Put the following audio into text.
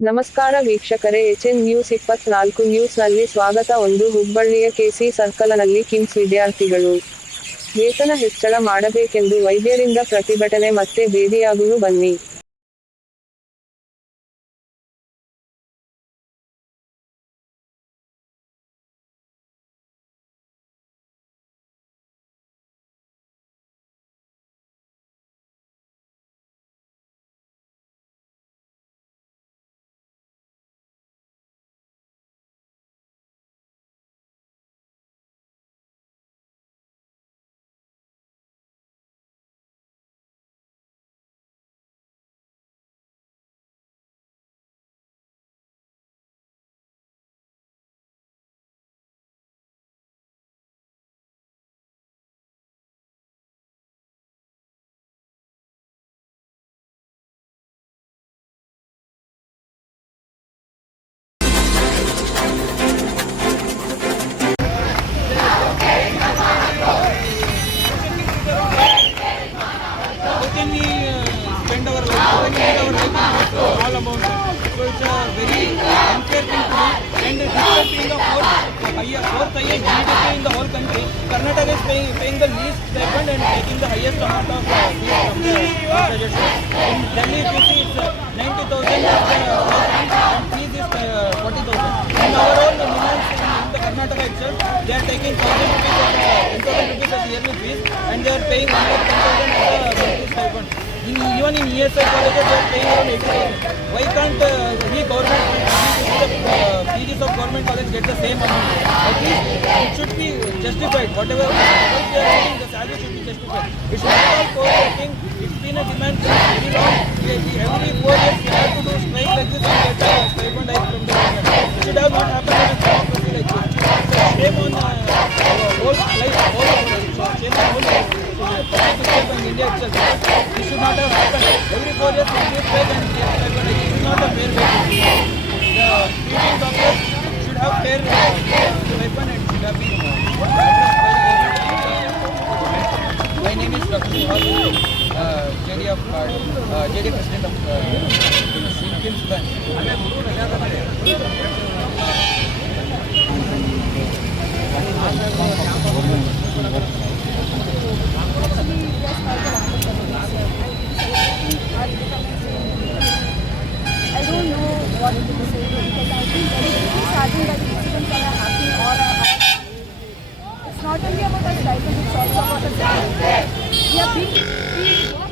ನಮಸ್ಕಾರ ವೀಕ್ಷಕರೇ, H N news ಇಪ್ಪತ್ನಾಲ್ಕು ನ್ಯೂಸ್ನಲ್ಲಿ ಸ್ವಾಗತ. ಒಂದು ಹುಬ್ಬಳ್ಳಿಯ ಕೆಸಿ ಸರ್ಕಲನಲ್ಲಿ ಕಿಮ್ಸ್ ವಿದ್ಯಾರ್ಥಿಗಳು ವೇತನ ಹೆಚ್ಚಳ ಮಾಡಬೇಕೆಂದು ವೈದ್ಯರಿಂದ ಪ್ರತಿಭಟನೆ, ಮತ್ತೆ ಭೇದಿಯಾಗುಲು ಬನ್ನಿ. Small amount? So it's a very unfair thing to do. And despite being a fourth, higher, fourth highest GDP in the whole country, Karnataka is paying, paying the least stipend and taking the highest amount of uh, the. In Delhi, if you see, it's uh, 90,000 is the first and fees is uh, 40,000. In our own minimums in, the Karnataka itself, they are taking 1,000 rupees as uh, 10,000 rupees as yearly fees and they are paying 110,000 as a. Even in ESI colleges, they are paying around 80,000. Why can't uh, we government, we, the uh, PGs of government college get the same amount? At least it should be justified. Whatever what they are getting, the salary should be justified. It's not all. It's been a demand for very long. We, we, every four years we have to do strike like this and get a stipend from the government. It should have not happened in a democracy like this. Shame on uh, our whole life, whole shame on whole life. Political system in India itself. This should not have It is not a fair to. The should have fair government. My name is uh, Kims Bank. something that incident can happen or it's not only about us guys, it's also about us. We are big.